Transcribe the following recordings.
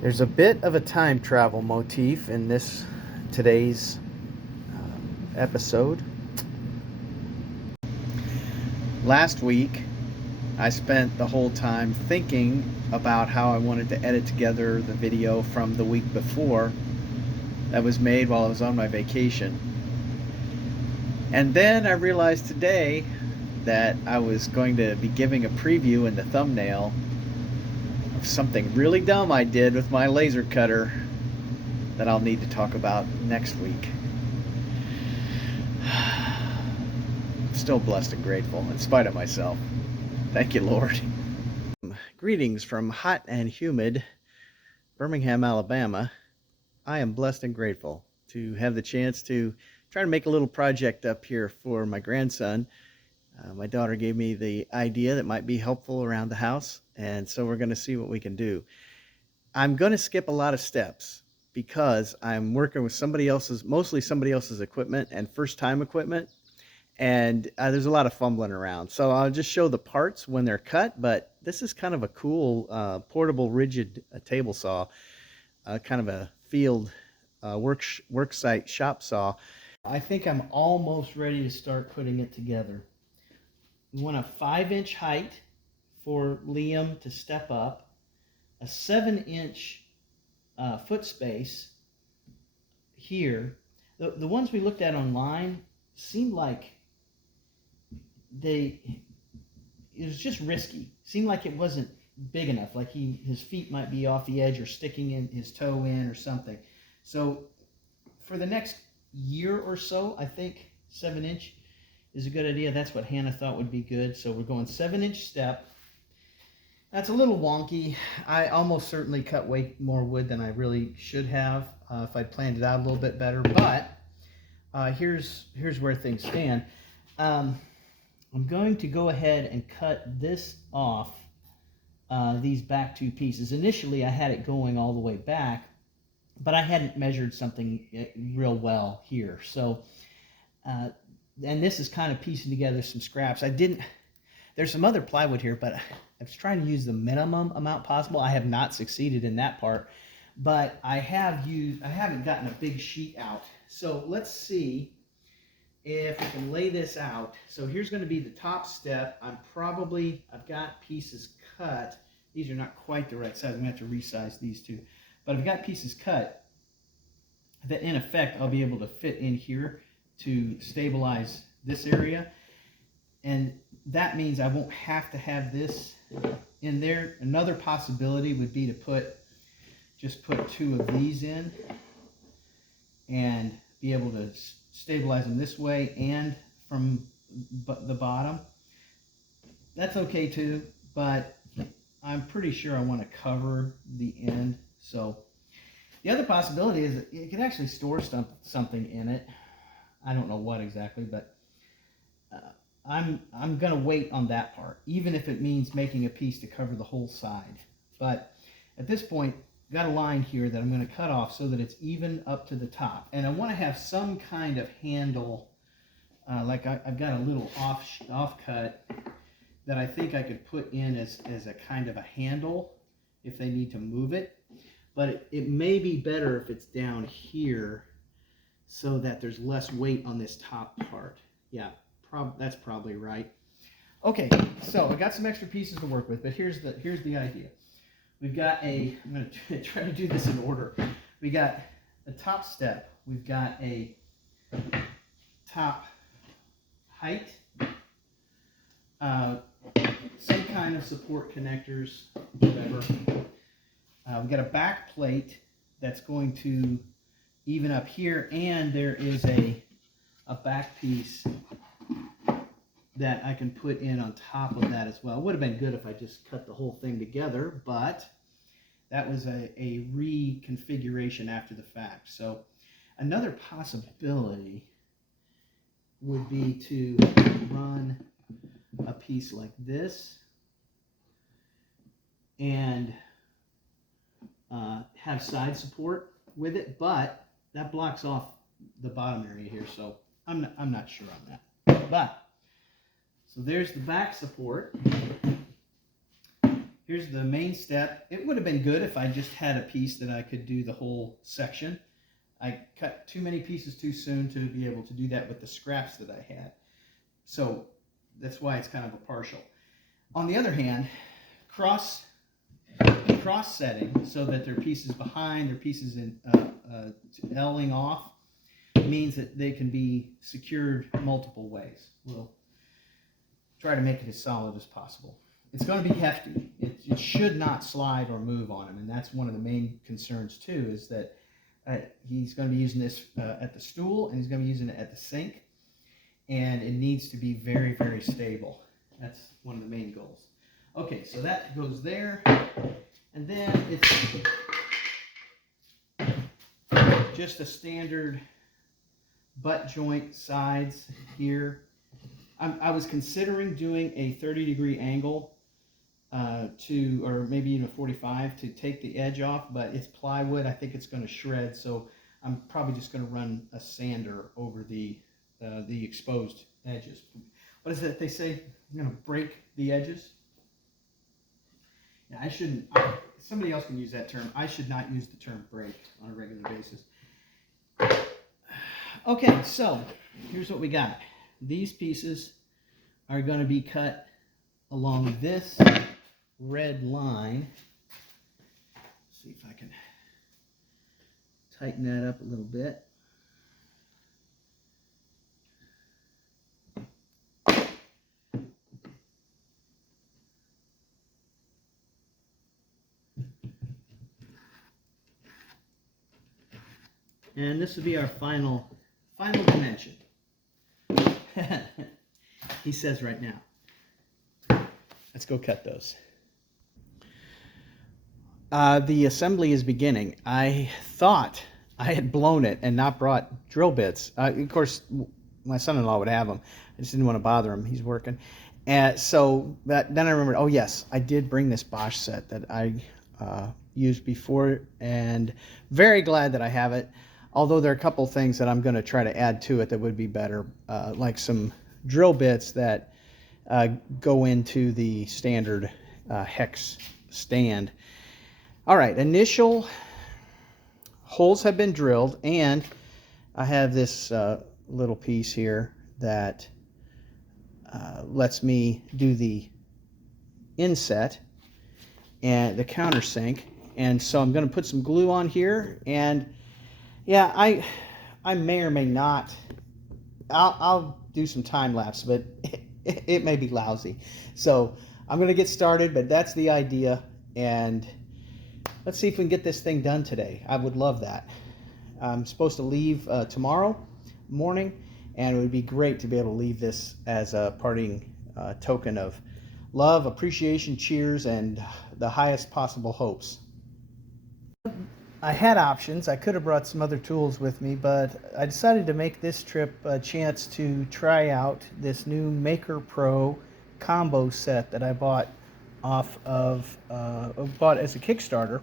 There's a bit of a time travel motif in today's episode. Last week, I spent the whole time thinking about how I wanted to edit together the video from the week before that was made while I was on my vacation. And then I realized today that I was going to be giving a preview in the thumbnail of something really dumb I did with my laser cutter that I'll need to talk about next week. I'm still blessed and grateful in spite of myself. Thank you, Lord. Greetings from hot and humid Birmingham, Alabama. I am blessed and grateful to have the chance to try to make a little project up here for my grandson. My daughter gave me the idea that might be helpful around the house, and so we're going to see what we can do. I'm going to skip a lot of steps because I'm working with mostly somebody else's equipment and first-time equipment, and there's a lot of fumbling around. So I'll just show the parts when they're cut, but this is kind of a cool portable rigid table saw, kind of a field work site shop saw. I think I'm almost ready to start putting it together. We want a 5-inch height for Liam to step up, a 7-inch foot space here. The ones we looked at online seemed like it was just risky. Seemed like it wasn't big enough, like his feet might be off the edge or sticking in his toe in or something. So for the next year or so, I think 7-inch is a good idea. That's what Hannah thought would be good. So we're going 7-inch step. That's a little wonky. I almost certainly cut way more wood than I really should have if I'd planned it out a little bit better. But here's where things stand. I'm going to go ahead and cut this off, these back two pieces. Initially, I had it going all the way back, but I hadn't measured something real well here. So, and this is kind of piecing together some scraps. There's some other plywood here, but I was trying to use the minimum amount possible. I have not succeeded in that part, but I haven't gotten a big sheet out. So let's see if I can lay this out. So here's going to be the top step. I've got pieces cut. These are not quite the right size. I'm going to have to resize these two. But I've got pieces cut that in effect I'll be able to fit in here to stabilize this area. And that means I won't have to have this in there. Another possibility would be to just put 2 of these in and be able to stabilize them this way and from the bottom. That's okay too, but I'm pretty sure I want to cover the end. So the other possibility is that you can actually store something in it. I don't know what exactly, but I'm going to wait on that part, even if it means making a piece to cover the whole side. But at this point, I've got a line here that I'm going to cut off so that it's even up to the top. And I want to have some kind of handle, like I've got a little offcut that I think I could put in as a kind of a handle if they need to move it. But it may be better if it's down here so that there's less weight on this top part. Yeah, that's probably right. Okay, so I got some extra pieces to work with, but here's the idea. We've got I'm going to try to do this in order. We got a top step. We've got a top height, some kind of support connectors, whatever. We've got a back plate that's going to even up here, and there is a back piece that I can put in on top of that as well. It would have been good if I just cut the whole thing together, but that was a reconfiguration after the fact. So another possibility would be to run a piece like this and have side support with it, but that blocks off the bottom area here, so I'm not sure on that. But so there's the back support. Here's the main step. It would have been good if I just had a piece that I could do the whole section. I cut too many pieces too soon to be able to do that with the scraps that I had. So that's why it's kind of a partial. On the other hand, cross setting so that there are pieces behind, there are pieces in L-ing off, means that they can be secured multiple ways. We'll try to make it as solid as possible. It's going to be hefty. It should not slide or move on him, and that's one of the main concerns too, is that he's going to be using this at the stool, and he's going to be using it at the sink, and it needs to be very, very stable. That's one of the main goals. Okay, so that goes there, and then it's just a standard butt joint sides here. I was considering doing a 30-degree angle or maybe even a 45 to take the edge off, but it's plywood. I think it's going to shred, so I'm probably just going to run a sander over the exposed edges. What is it they say? I'm going to break the edges. Yeah, I shouldn't. Somebody else can use that term. I should not use the term break on a regular basis. Okay, so here's what we got. These pieces are going to be cut along this red line. Let's see if I can tighten that up a little bit. And this will be our final dimension. He says right now. Let's go cut those. The assembly is beginning. I thought I had blown it and not brought drill bits. Of course, my son-in-law would have them. I just didn't want to bother him. He's working. And so then I remembered, oh yes, I did bring this Bosch set that I used before, and very glad that I have it. Although there are a couple things that I'm going to try to add to it that would be better, like some drill bits that go into the standard hex stand. All right, initial holes have been drilled, and I have this little piece here that lets me do the inset and the countersink. And so I'm going to put some glue on here, and yeah, I may or may not. I'll do some time lapse, but it may be lousy. So I'm going to get started, but that's the idea, and let's see if we can get this thing done today. I would love that. I'm supposed to leave tomorrow morning, and it would be great to be able to leave this as a parting token of love, appreciation, cheers, and the highest possible hopes. I had options. I could have brought some other tools with me, but I decided to make this trip a chance to try out this new Maker Pro combo set that I bought bought as a Kickstarter.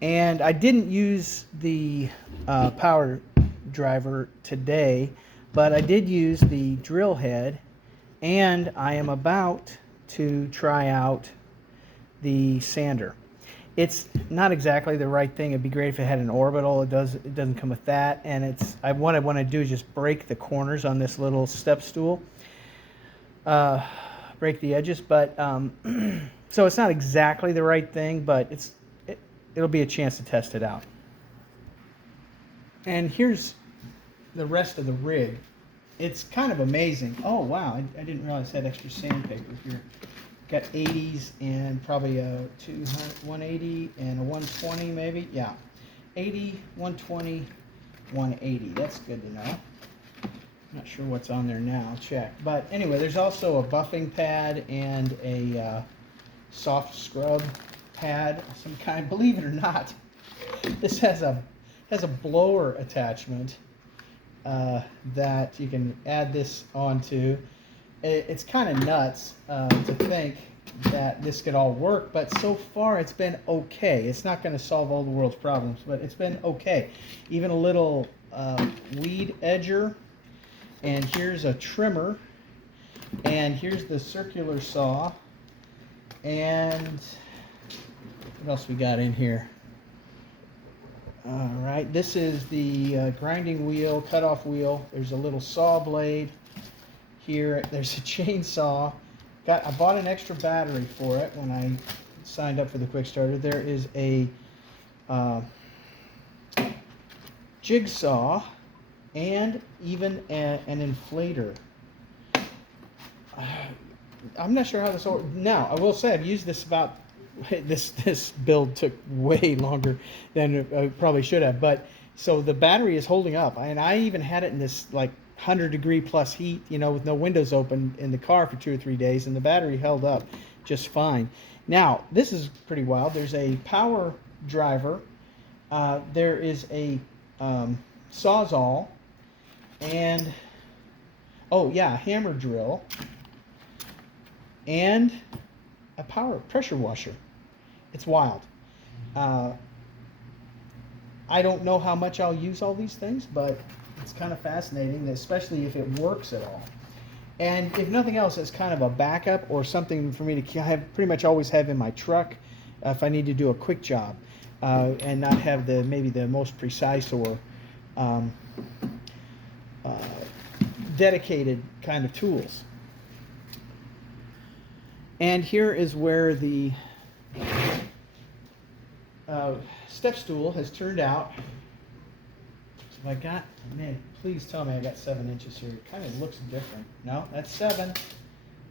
And I didn't use the power driver today, but I did use the drill head, and I am about to try out the sander. It's not exactly the right thing. It'd be great if it had an orbital. It doesn't come with that, and what I want to do is just break the corners on this little step stool, break the edges. But so it's not exactly the right thing, but it'll be a chance to test it out. And here's the rest of the rig. It's kind of amazing. Oh wow, I didn't realize I had extra sandpaper here. Got 80s and probably a 180 and a 120 maybe. Yeah, 80, 120, 180. That's good to know. Not sure what's on there now. I'll check. But anyway, there's also a buffing pad and a soft scrub pad of some kind. Believe it or not, this has a blower attachment that you can add this onto. It's kind of nuts to think that this could all work, but so far it's been okay. It's not going to solve all the world's problems, but it's been okay. Even a little weed edger, and here's a trimmer, and here's the circular saw, and What else we got in here? All right, this is the grinding wheel, cutoff wheel. There's a little saw blade here. There's a chainsaw. I bought an extra battery for it when I signed up for the quick starter. There is a jigsaw and even an inflator. I'm not sure how this all. Now, I will say I've used this about. This build took way longer than I probably should have, but so the battery is holding up, and I even had it in this like 100-degree plus heat, you know, with no windows open in the car for 2 or 3 days, and the battery held up just fine. Now, this is pretty wild. There's a power driver. There is a Sawzall, and oh yeah, hammer drill, and a power pressure washer. It's wild. I don't know how much I'll use all these things, but it's kind of fascinating, especially if it works at all. And if nothing else, it's kind of a backup or something for me to have, pretty much always have in my truck if I need to do a quick job and not have maybe the most precise or dedicated kind of tools. And here is where the step stool has turned out. So I got, man, please tell me I got 7 inches here. It kind of looks different. No, that's 7,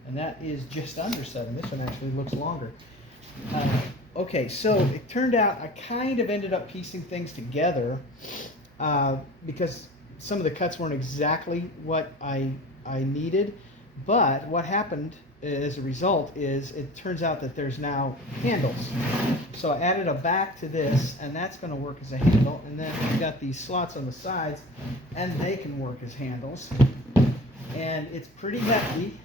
and that is just under 7. This one actually looks longer. Okay, so it turned out I kind of ended up piecing things together because some of the cuts weren't exactly what I needed, but what happened as a result is it turns out that there's now handles. So I added a back to this, and that's going to work as a handle, and then we've got these slots on the sides, and they can work as handles. And it's pretty hefty,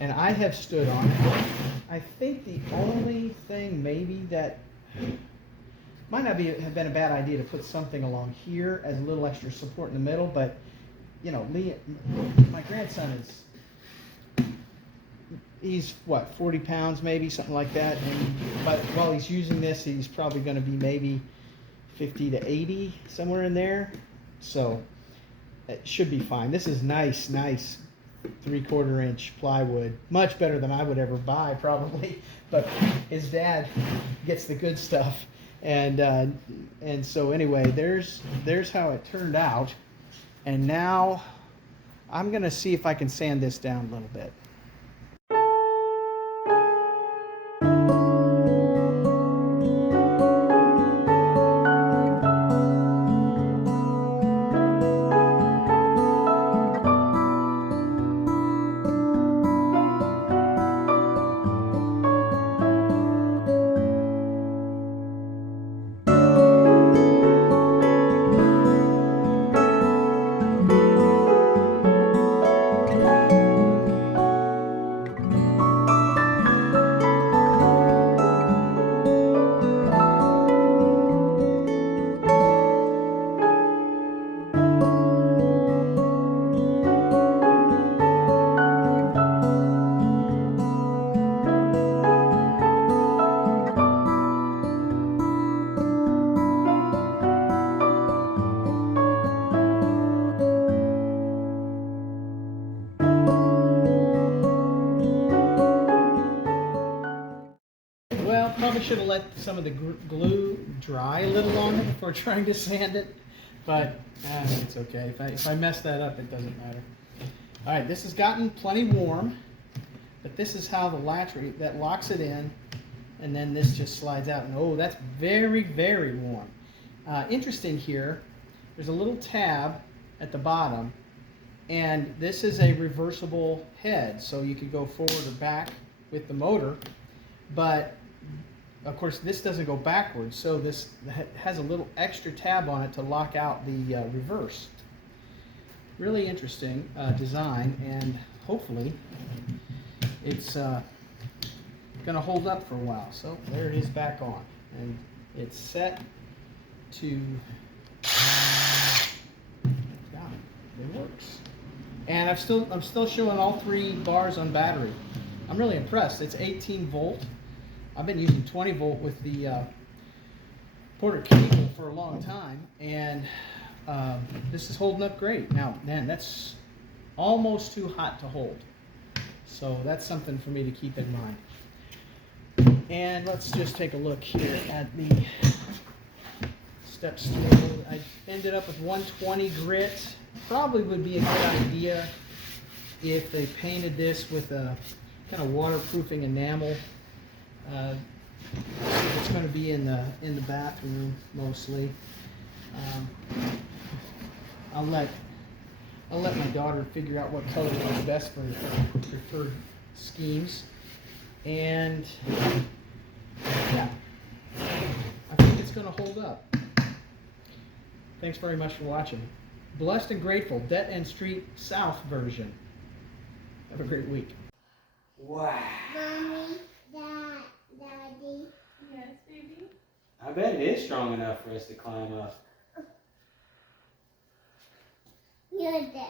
and I have stood on it. I think the only thing maybe that might not have been a bad idea to put something along here as a little extra support in the middle, but you know, my grandson is, he's what, 40 pounds maybe, something like that, but while he's using this, he's probably going to be maybe 50 to 80, somewhere in there, so it should be fine. This is nice 3/4 inch plywood, much better than I would ever buy probably, but his dad gets the good stuff, and so anyway, there's how it turned out. And now I'm going to see if I can sand this down a little bit. Well, probably should have let some of the glue dry a little longer before trying to sand it, but it's okay. If I mess that up, it doesn't matter. All right, this has gotten plenty warm, but this is how the latch that locks it in, and then this just slides out. And oh, that's very, very warm. Interesting here, there's a little tab at the bottom, and this is a reversible head, so you could go forward or back with the motor, but of course this doesn't go backwards, so this has a little extra tab on it to lock out the reverse. Really interesting design, and hopefully it's going to hold up for a while. So there it is back on, and it's set to, yeah, it works. And I'm still showing all 3 bars on battery. I'm really impressed. It's 18 volt. I've been using 20 volt with the Porter cable for a long time, and this is holding up great. Now, man, that's almost too hot to hold. So that's something for me to keep in mind. And let's just take a look here at the step stool. I ended up with 120 grit. Probably would be a good idea if they painted this with a kind of waterproofing enamel. It's going to be in the bathroom mostly. I'll let my daughter figure out what color is best for her preferred schemes. And yeah, I think it's going to hold up. Thanks very much for watching. Blessed and Grateful, Det End Street South version. Have a great week. Wow. Mommy, Daddy. Yes, baby? I bet it is strong enough for us to climb up. You're there.